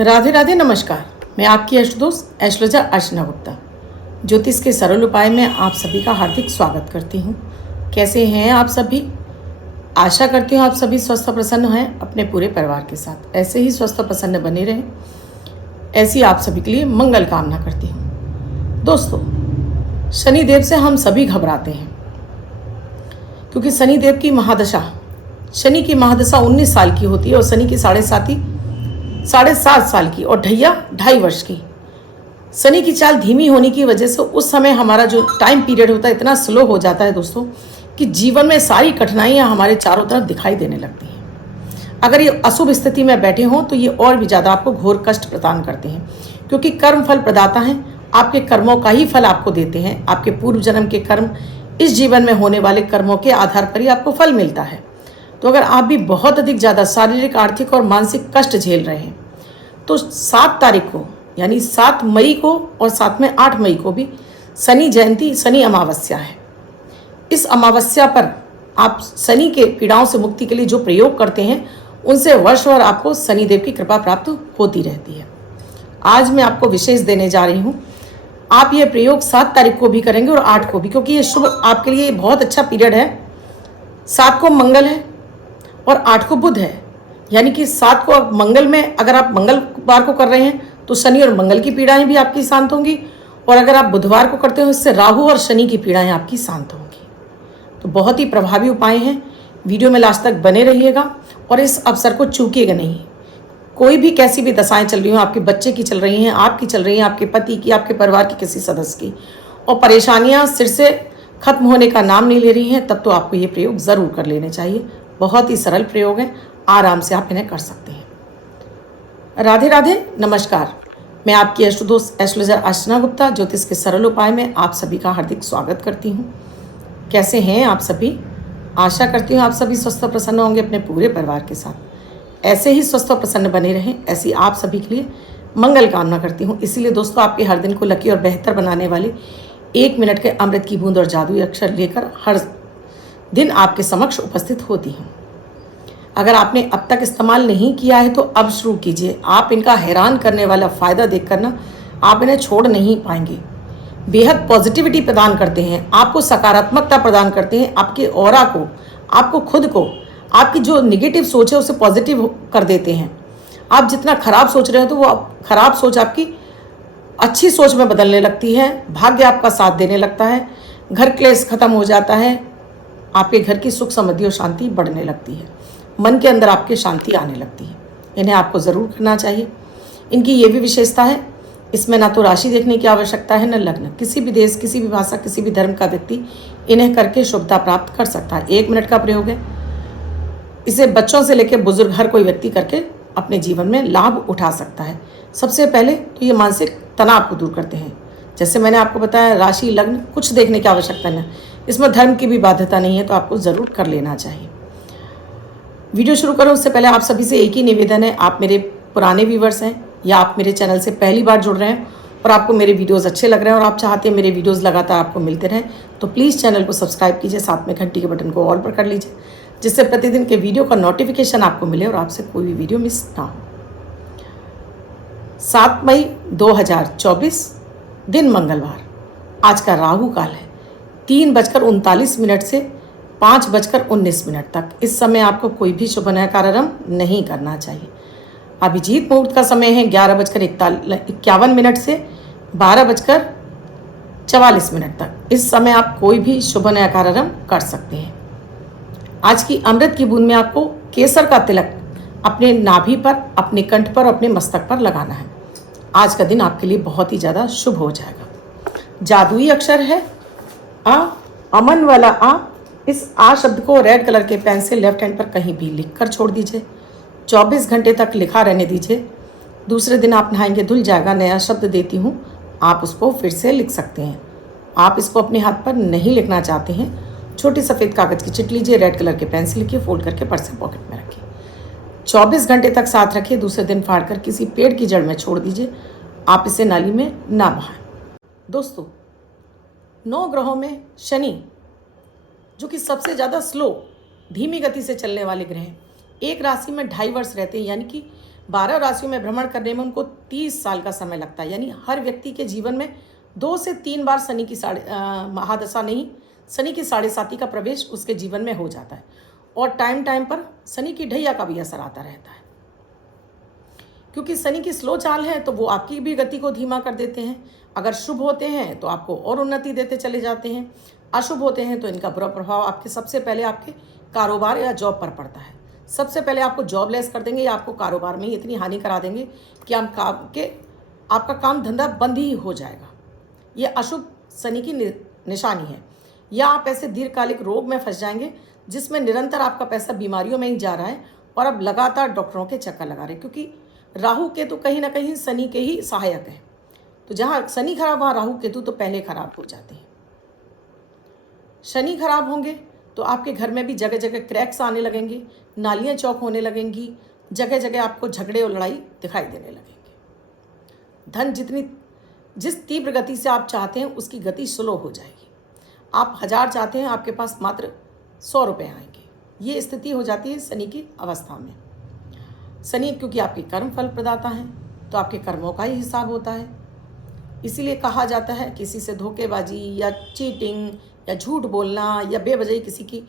राधे राधे नमस्कार। मैं आपकी अष्ट दोस्त एस्ट्रोलॉजर अर्चना गुप्ता ज्योतिष के सरल उपाय में आप सभी का हार्दिक स्वागत करती हूँ। कैसे हैं आप सभी? आशा करती हूँ आप सभी स्वस्थ और प्रसन्न हैं अपने पूरे परिवार के साथ। ऐसे ही स्वस्थ और प्रसन्न बने रहें, ऐसी आप सभी के लिए मंगल कामना करती हूँ। दोस्तों, शनिदेव से हम सभी घबराते हैं क्योंकि शनिदेव की महादशा, शनि की महादशा 19 साल की होती है और शनि की साढ़े सात साल की और ढैया 2.5 वर्ष की। शनि की चाल धीमी होने की वजह से उस समय हमारा जो टाइम पीरियड होता है इतना स्लो हो जाता है दोस्तों कि जीवन में सारी कठिनाइयाँ हमारे चारों तरफ दिखाई देने लगती हैं। अगर ये अशुभ स्थिति में बैठे हों तो ये और भी ज़्यादा आपको घोर कष्ट प्रदान करते हैं, क्योंकि कर्म फल प्रदाता हैं। आपके कर्मों का ही फल आपको देते हैं। आपके पूर्व जन्म के कर्म इस जीवन में होने वाले कर्मों के आधार पर ही आपको फल मिलता है। तो अगर आप भी बहुत अधिक ज़्यादा शारीरिक, आर्थिक और मानसिक कष्ट झेल रहे हैं तो 7 तारीख को यानी 7 मई को और साथ में 8 मई को भी शनि जयंती, शनि अमावस्या है। इस अमावस्या पर आप शनि के पीड़ाओं से मुक्ति के लिए जो प्रयोग करते हैं उनसे वर्ष भर आपको शनिदेव की कृपा प्राप्त होती रहती है। आज मैं आपको विशेष देने जा रही हूँ। आप ये प्रयोग 7 तारीख को भी करेंगे और 8 को भी, क्योंकि ये शुभ आपके लिए बहुत अच्छा पीरियड है। 7 को मंगल है और 8 को बुध है, यानी कि 7 को मंगल में अगर आप मंगलवार को कर रहे हैं तो शनि और मंगल की पीड़ाएं भी आपकी शांत होंगी, और अगर आप बुधवार को करते हो इससे राहु और शनि की पीड़ाएं आपकी शांत होंगी। तो बहुत ही प्रभावी उपाय हैं। वीडियो में लास्ट तक बने रहिएगा और इस अवसर को चूकिएगा नहीं। कोई भी कैसी भी दशाएं चल रही हो, आपके बच्चे की चल रही हैं, आपकी चल रही हैं, आपके पति की, आपके परिवार के किसी सदस्य की, और परेशानियाँ सिर से खत्म होने का नाम नहीं ले रही हैं, तब तो आपको ये प्रयोग ज़रूर कर लेने चाहिए। बहुत ही सरल प्रयोग है, आराम से आप इन्हें कर सकते हैं। राधे राधे नमस्कार। मैं आपकी अष्ट दोस्त एस्ट्रोलॉजर अर्चना गुप्ता ज्योतिष के सरल उपाय में आप सभी का हार्दिक स्वागत करती हूँ। कैसे हैं आप सभी? आशा करती हूँ आप सभी स्वस्थ और प्रसन्न होंगे अपने पूरे परिवार के साथ। ऐसे ही स्वस्थ और प्रसन्न बने रहें, ऐसी आप सभी के लिए मंगल कामना करती हूँ। इसीलिए दोस्तों, आपके हर दिन को लकी और बेहतर बनाने वाले 1 मिनट के अमृत की बूंद और जादुई अक्षर लेकर हर दिन आपके समक्ष उपस्थित होती हूँ। अगर आपने अब तक इस्तेमाल नहीं किया है तो अब शुरू कीजिए। आप इनका हैरान करने वाला फ़ायदा देखकर ना आप इन्हें छोड़ नहीं पाएंगे। बेहद पॉजिटिविटी प्रदान करते हैं, आपको सकारात्मकता प्रदान करते हैं, आपके ऑरा को, आपको खुद को, आपकी जो निगेटिव सोच है उसे पॉजिटिव कर देते हैं। आप जितना खराब सोच रहे हो तो वो खराब सोच आपकी अच्छी सोच में बदलने लगती है। भाग्य आपका साथ देने लगता है, घर क्लेश खत्म हो जाता है, आपके घर की सुख समृद्धि और शांति बढ़ने लगती है, मन के अंदर आपके शांति आने लगती है। इन्हें आपको ज़रूर करना चाहिए। इनकी ये भी विशेषता है, इसमें ना तो राशि देखने की आवश्यकता है, न लग्न। किसी भी देश, किसी भी भाषा, किसी भी धर्म का व्यक्ति इन्हें करके शुभता प्राप्त कर सकता है। 1 मिनट का प्रयोग है। इसे बच्चों से लेकर बुजुर्ग हर कोई व्यक्ति करके अपने जीवन में लाभ उठा सकता है। सबसे पहले तो ये मानसिक तनाव को दूर करते हैं। जैसे मैंने आपको बताया, राशि लग्न कुछ देखने की आवश्यकता नहीं, इसमें धर्म की भी बाध्यता नहीं है, तो आपको ज़रूर कर लेना चाहिए। वीडियो शुरू करूं उससे पहले आप सभी से एक ही निवेदन है। आप मेरे पुराने व्यूवर्स हैं या आप मेरे चैनल से पहली बार जुड़ रहे हैं और आपको मेरे वीडियोस अच्छे लग रहे हैं और आप चाहते हैं मेरे वीडियोस लगातार आपको मिलते रहें, तो प्लीज़ चैनल को सब्सक्राइब कीजिए, साथ में घंटी के बटन को ऑल पर कर लीजिए, जिससे प्रतिदिन के वीडियो का नोटिफिकेशन आपको मिले और आपसे कोई भी वीडियो मिस ना हो। 7 मई 2024 दिन मंगलवार। आज का राहु काल है 3:39 से 5:19 तक। इस समय आपको कोई भी शुभ कार्यक्रम नहीं करना चाहिए। अभिजीत मुहूर्त का समय है 11:51 से 12:44 तक। इस समय आप कोई भी शुभ कार्यक्रम कर सकते हैं। आज की अमृत की बूंद में आपको केसर का तिलक अपने नाभि पर, अपने कंठ पर, अपने मस्तक पर लगाना है। आज का दिन आपके लिए बहुत ही ज़्यादा शुभ हो जाएगा। जादुई अक्षर है आ, अमन वाला आ। इस आ शब्द को रेड कलर के पेन से लेफ्ट हैंड पर कहीं भी लिख कर छोड़ दीजिए। 24 घंटे तक लिखा रहने दीजिए। दूसरे दिन आप नहाएंगे, धुल जाएगा। नया शब्द देती हूँ, आप उसको फिर से लिख सकते हैं। आप इसको अपने हाथ पर नहीं लिखना चाहते हैं, छोटी सफ़ेद कागज़ की चिट लीजिए, रेड कलर के पेन से लिखिए, फोल्ड करके पर्स पॉकेट में रखिए। 24 घंटे तक साथ रखिए। दूसरे दिन फाड़ कर किसी पेड़ की जड़ में छोड़ दीजिए। आप इसे नाली में ना बहाएं। दोस्तों, 9 ग्रहों में शनि, जो कि सबसे ज़्यादा स्लो, धीमी गति से चलने वाले ग्रह हैं, एक राशि में 2.5 वर्ष रहते हैं, यानी कि 12 राशियों में भ्रमण करने में उनको 30 साल का समय लगता है। यानी हर व्यक्ति के जीवन में 2 से 3 बार शनि की महादशा नहीं, शनि की साढ़े साती का प्रवेश उसके जीवन में हो जाता है। और टाइम टाइम पर शनि की ढैया का भी असर आता रहता है। क्योंकि शनि की स्लो चाल है तो वो आपकी भी गति को धीमा कर देते हैं। अगर शुभ होते हैं तो आपको और उन्नति देते चले जाते हैं, अशुभ होते हैं तो इनका बुरा प्रभाव आपके सबसे पहले आपके कारोबार या जॉब पर पड़ता है। सबसे पहले आपको जॉबलेस कर देंगे या आपको कारोबार में ही इतनी हानि करा देंगे कि आपका काम धंधा बंद ही हो जाएगा। ये अशुभ शनि की निशानी है। या आप ऐसे दीर्घकालिक रोग में फंस जाएंगे जिसमें निरंतर आपका पैसा बीमारियों में ही जा रहा है और अब लगातार डॉक्टरों के चक्कर लगा रहे हैं। क्योंकि राहु केतु कहीं ना कहीं शनि के ही सहायक है। तो जहाँ शनि खराब वहाँ राहु केतु तो पहले खराब हो जाते हैं। शनि खराब होंगे तो आपके घर में भी जगह जगह क्रैक्स आने लगेंगे, नालियाँ चौक होने लगेंगी, जगह जगह आपको झगड़े और लड़ाई दिखाई देने लगेंगे। धन जिस तीव्र गति से आप चाहते हैं उसकी गति स्लो हो जाएगी। आप 1000 चाहते हैं, आपके पास मात्र 100 रुपये आएंगे। ये स्थिति हो जाती है शनि की अवस्था में। शनि क्योंकि आपके कर्म फल प्रदाता हैं तो आपके कर्मों का ही हिसाब होता है। इसीलिए कहा जाता है किसी से धोखेबाजी या चीटिंग या झूठ बोलना या बेवजह किसी की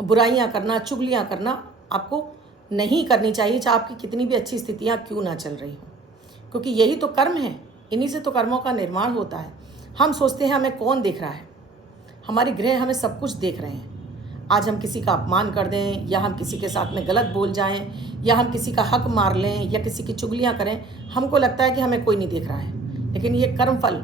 बुराइयां करना, चुगलियां करना आपको नहीं करनी चाहिए, चाहे आपकी कितनी भी अच्छी स्थितियां क्यों ना चल रही हों। क्योंकि यही तो कर्म है, इन्हीं से तो कर्मों का निर्माण होता है। हम सोचते हैं हमें कौन देख रहा है, हमारे ग्रह हमें सब कुछ देख रहे हैं। आज हम किसी का अपमान कर दें या हम किसी के साथ में गलत बोल जाएं या हम किसी का हक मार लें या किसी की चुगलियां करें, हमको लगता है कि हमें कोई नहीं देख रहा है। लेकिन ये कर्म फल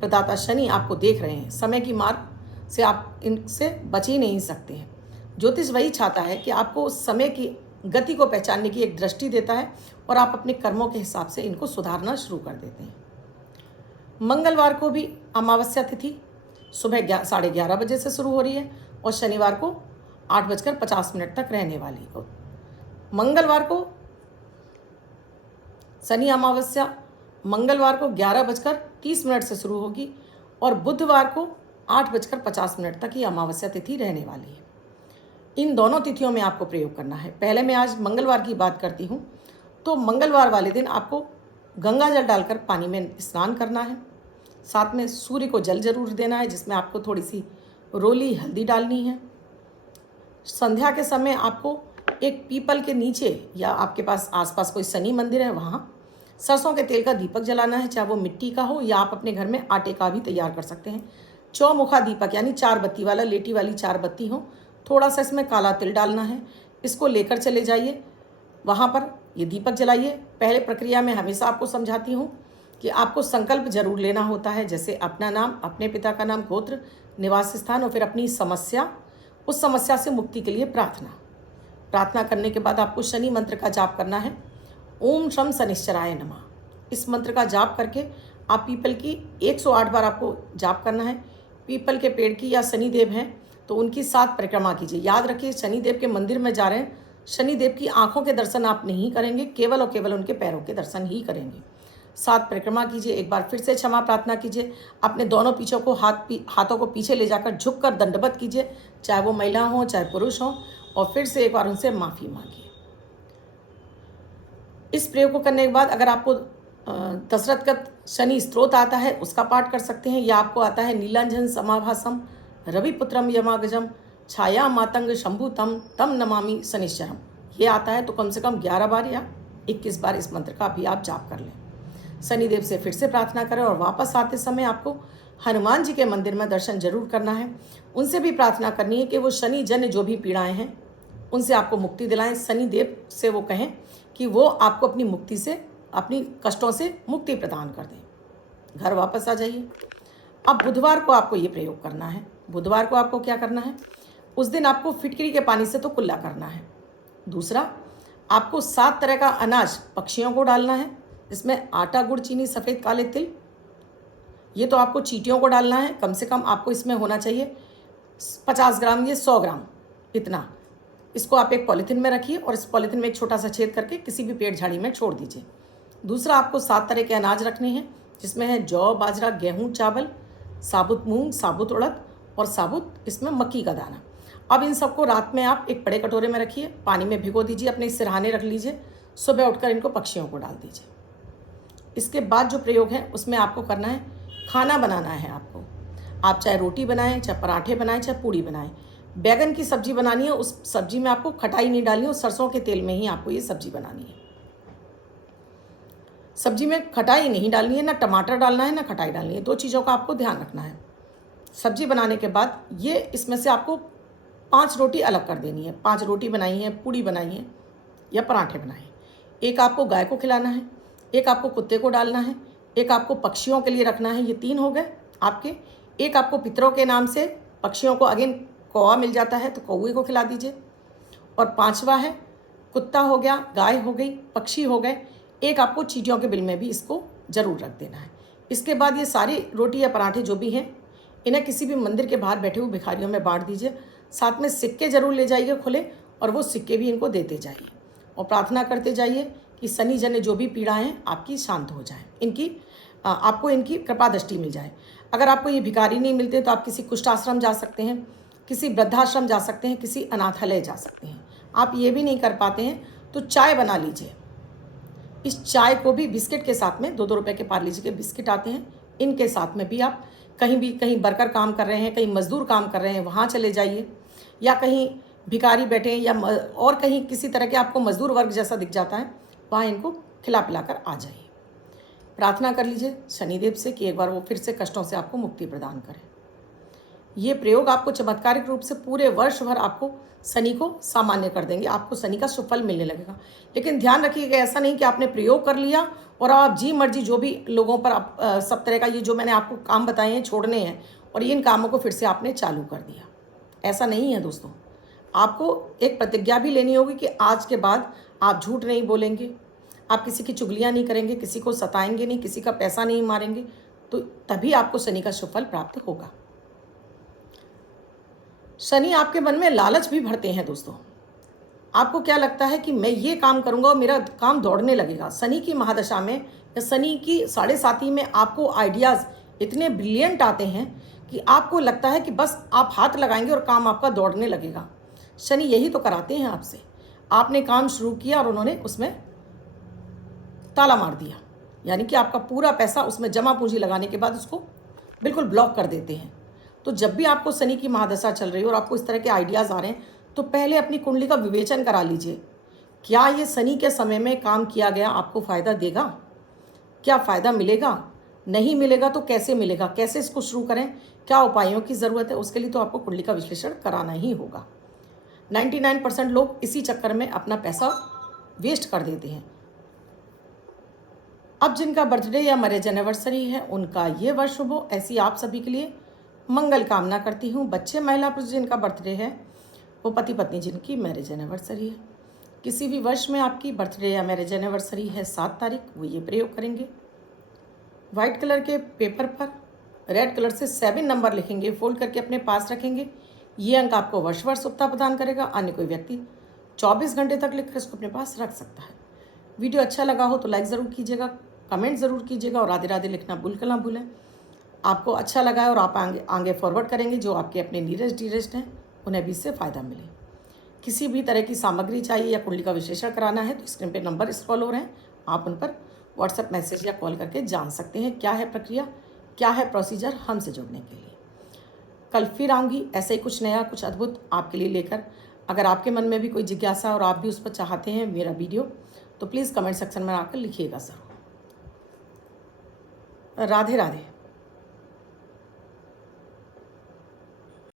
प्रदाता शनि आपको देख रहे हैं। समय की मार से आप इनसे बच ही नहीं सकते हैं। ज्योतिष वही चाहता है कि आपको समय की गति को पहचानने की एक दृष्टि देता है और आप अपने कर्मों के हिसाब से इनको सुधारना शुरू कर देते हैं। मंगलवार को भी अमावस्या तिथि सुबह 11:30 बजे से शुरू हो रही है और शनिवार को 8:50 तक रहने वाली हो। मंगलवार को शनि अमावस्या मंगलवार को 11:30 से शुरू होगी और बुधवार को 8:50 तक ही अमावस्या तिथि रहने वाली है। इन दोनों तिथियों में आपको प्रयोग करना है। पहले मैं आज मंगलवार की बात करती हूँ। तो मंगलवार वाले दिन आपको गंगा जल डालकर पानी में स्नान करना है। साथ में सूर्य को जल जरूर देना है, जिसमें आपको थोड़ी सी रोली हल्दी डालनी है। संध्या के समय आपको एक पीपल के नीचे या आपके पास आसपास कोई शनि मंदिर है वहाँ सरसों के तेल का दीपक जलाना है, चाहे वो मिट्टी का हो या आप अपने घर में आटे का भी तैयार कर सकते हैं। चौमुखा दीपक यानी 4 बत्ती वाला, लेटी वाली 4 बत्ती हो, थोड़ा सा इसमें काला तिल डालना है। इसको लेकर चले जाइए, वहाँ पर ये दीपक जलाइए। पहले प्रक्रिया में हमेशा आपको समझाती हूँ कि आपको संकल्प जरूर लेना होता है, जैसे अपना नाम, अपने पिता का नाम, गोत्र, निवास स्थान और फिर अपनी समस्या, उस समस्या से मुक्ति के लिए प्रार्थना करने के बाद आपको शनि मंत्र का जाप करना है। ओम शम शनिश्चराय नमः। इस मंत्र का जाप करके आप पीपल की 108 बार आपको जाप करना है। पीपल के पेड़ की या शनिदेव हैं तो उनकी 7 परिक्रमा कीजिए। याद रखिए, शनिदेव के मंदिर में जा रहे हैं, शनिदेव की आंखों के दर्शन आप नहीं करेंगे, केवल और केवल उनके पैरों के दर्शन ही करेंगे। 7 परिक्रमा कीजिए। एक बार फिर से क्षमा प्रार्थना कीजिए। अपने दोनों पीछों को हाथों को पीछे ले जाकर झुककर दंडवत कीजिए, चाहे वो महिला हो चाहे पुरुष हो, और फिर से एक बार उनसे माफ़ी मांगिए। इस प्रयोग को करने के बाद अगर आपको दशरथ का शनि स्त्रोत आता है उसका पाठ कर सकते हैं, या आपको आता है नीलांजन समाभासम रविपुत्रम यमागजम छाया मातंग शंभु तम नमामि शनिश्चरम, ये आता है तो कम से कम 11 बार या 21 बार इस मंत्र का भी आप जाप कर लें। शनिदेव से फिर से प्रार्थना करें और वापस आते समय आपको हनुमान जी के मंदिर में दर्शन जरूर करना है। उनसे भी प्रार्थना करनी है कि वो शनि जन्य जो भी पीड़ाएं हैं उनसे आपको मुक्ति दिलाएं। शनिदेव से वो कहें कि वो आपको अपनी मुक्ति से, अपनी कष्टों से मुक्ति प्रदान कर दें। घर वापस आ जाइए। अब बुधवार को आपको ये प्रयोग करना है। बुधवार को आपको क्या करना है, उस दिन आपको फिटकरी के पानी से तो कुल्ला करना है। दूसरा, आपको 7 तरह का अनाज पक्षियों को डालना है। इसमें आटा, गुड़, चीनी, सफ़ेद काले तिल, ये तो आपको चींटियों को डालना है। कम से कम आपको इसमें होना चाहिए 50 ग्राम या 100 ग्राम, इतना। इसको आप एक पॉलीथीन में रखिए और इस पॉलीथीन में एक छोटा सा छेद करके किसी भी पेड़ झाड़ी में छोड़ दीजिए। दूसरा, आपको 7 तरह के अनाज रखने हैं, जिसमें है जौ, बाजरा, गेहूँ, चावल, साबुत मूंग, साबुत उड़द और साबुत इसमें मक्की का दाना। अब इन सबको रात में आप एक बड़े कटोरे में रखिए, पानी में भिगो दीजिए, अपने सिरहाने रख लीजिए। सुबह उठकर इनको पक्षियों को डाल दीजिए। इसके बाद जो प्रयोग है उसमें आपको करना है, खाना बनाना है आपको। आप चाहे रोटी बनाएं, चाहे पराठे बनाएं, चाहे पूड़ी बनाएं। बैगन की सब्जी बनानी है, उस सब्जी में आपको खटाई नहीं डालनी है, और सरसों के तेल में ही आपको ये सब्जी बनानी है। सब्जी में खटाई नहीं डालनी है, ना टमाटर डालना है, ना खटाई डालनी है। 2 चीज़ों का आपको ध्यान रखना है। सब्जी बनाने के बाद ये इसमें से आपको 5 रोटी अलग कर देनी है। 5 रोटी बनाई है, पूड़ी बनाई है या पराठे बनाए, एक आपको गाय को खिलाना है, एक आपको कुत्ते को डालना है, एक आपको पक्षियों के लिए रखना है। ये 3 हो गए आपके। एक आपको पितरों के नाम से पक्षियों को, अगेन कौवा मिल जाता है तो कौवे को खिला दीजिए। और 5वां है, कुत्ता हो गया, गाय हो गई, पक्षी हो गए, एक आपको चींटियों के बिल में भी इसको ज़रूर रख देना है। इसके बाद ये सारी रोटी या पराठे जो भी हैं, इन्हें किसी भी मंदिर के बाहर बैठे हुए भिखारियों में बांट दीजिए। साथ में सिक्के ज़रूर ले जाइए खुले, और वो सिक्के भी इनको देते जाइए और प्रार्थना करते जाइए कि शनि जन्य जो भी पीड़ाएं हैं आपकी शांत हो जाएं, आपको इनकी कृपा दृष्टि मिल जाए। अगर आपको ये भिखारी नहीं मिलते तो आप किसी कुष्ठ आश्रम जा सकते हैं, किसी वृद्धाश्रम जा सकते हैं, किसी अनाथालय जा सकते हैं। आप ये भी नहीं कर पाते हैं तो चाय बना लीजिए। इस चाय को भी बिस्किट के साथ में 2-2 रुपए के पार्ले-जी के बिस्किट आते हैं, इनके साथ में भी आप कहीं वर्कर काम कर रहे हैं, कहीं मजदूर काम कर रहे हैं, वहाँ चले जाइए, या कहीं भिखारी बैठे हैं, या और कहीं किसी तरह के आपको मजदूर वर्ग जैसा दिख जाता है, वहाँ इनको खिला पिला कर आ जाइए। प्रार्थना कर लीजिए शनिदेव से कि एक बार वो फिर से कष्टों से आपको मुक्ति प्रदान करें। ये प्रयोग आपको चमत्कारिक रूप से पूरे वर्ष भर आपको शनि को सामान्य कर देंगे, आपको शनि का सुफल मिलने लगेगा। लेकिन ध्यान रखिएगा, ऐसा नहीं कि आपने प्रयोग कर लिया और आप जी मर्जी जो भी लोगों पर आप सब तरह का ये जो मैंने आपको काम बताए हैं छोड़ने हैं, और इन कामों को फिर से आपने चालू कर दिया। ऐसा नहीं है दोस्तों। आपको एक प्रतिज्ञा भी लेनी होगी कि आज के बाद आप झूठ नहीं बोलेंगे, आप किसी की चुगलियाँ नहीं करेंगे, किसी को सताएंगे नहीं, किसी का पैसा नहीं मारेंगे, तो तभी आपको शनि का सुफल प्राप्त होगा। शनि आपके मन में लालच भी भरते हैं दोस्तों। आपको क्या लगता है कि मैं ये काम करूंगा और मेरा काम दौड़ने लगेगा। शनि की महादशा में या शनि की 7.5 में आपको आइडियाज़ इतने ब्रिलियंट आते हैं कि आपको लगता है कि बस आप हाथ लगाएंगे और काम आपका दौड़ने लगेगा। शनि यही तो कराते हैं आपसे। आपने काम शुरू किया और उन्होंने उसमें ताला मार दिया, यानी कि आपका पूरा पैसा उसमें जमा पूंजी लगाने के बाद उसको बिल्कुल ब्लॉक कर देते हैं। तो जब भी आपको शनि की महादशा चल रही हो और आपको इस तरह के आइडियाज़ आ रहे हैं, तो पहले अपनी कुंडली का विवेचन करा लीजिए। क्या ये शनि के समय में काम किया गया आपको फ़ायदा देगा? क्या फ़ायदा मिलेगा? नहीं मिलेगा तो कैसे मिलेगा? कैसे इसको शुरू करें? क्या उपायों की ज़रूरत है? उसके लिए तो आपको कुंडली का विश्लेषण कराना ही होगा। 99% लोग इसी चक्कर में अपना पैसा वेस्ट कर देते हैं। अब जिनका बर्थडे या मैरिज एनिवर्सरी है उनका ये वर्ष शुभ हो, ऐसी आप सभी के लिए मंगल कामना करती हूँ। बच्चे, महिला, पुरुष जिनका बर्थडे है, वो पति पत्नी जिनकी मैरिज एनिवर्सरी है, किसी भी वर्ष में आपकी बर्थडे या मैरिज एनिवर्सरी है 7 तारीख, वो ये प्रयोग करेंगे। वाइट कलर के पेपर पर रेड कलर से 7 नंबर लिखेंगे, फोल्ड करके अपने पास रखेंगे। ये अंक आपको वर्ष वर्ष शुभता प्रदान करेगा। अन्य कोई व्यक्ति 24 घंटे तक लिखकर इसको अपने पास रख सकता है। वीडियो अच्छा लगा हो तो लाइक ज़रूर कीजिएगा, कमेंट ज़रूर कीजिएगा, और राधे राधे लिखना बिल्कुल ना भूलें। आपको अच्छा लगा है और आप आगे फॉरवर्ड करेंगे, जो आपके अपने नीयरेस्ट डियरेस्ट हैं उन्हें भी इससे फ़ायदा मिले। किसी भी तरह की सामग्री चाहिए या कुंडली का विश्लेषण कराना है तो स्क्रीन पे नंबर स्क्रॉल हो रहे हैं, आप उन पर व्हाट्सएप मैसेज या कॉल करके जान सकते हैं क्या है प्रक्रिया, क्या है प्रोसीजर हमसे जुड़ने के लिए। कल फिर आऊँगी ऐसे ही कुछ नया, कुछ अद्भुत आपके लिए लेकर। अगर आपके मन में भी कोई जिज्ञासा और आप भी उस पर चाहते हैं मेरा वीडियो, तो प्लीज़ कमेंट सेक्शन में आकर लिखिएगा ज़रूर। राधे राधे।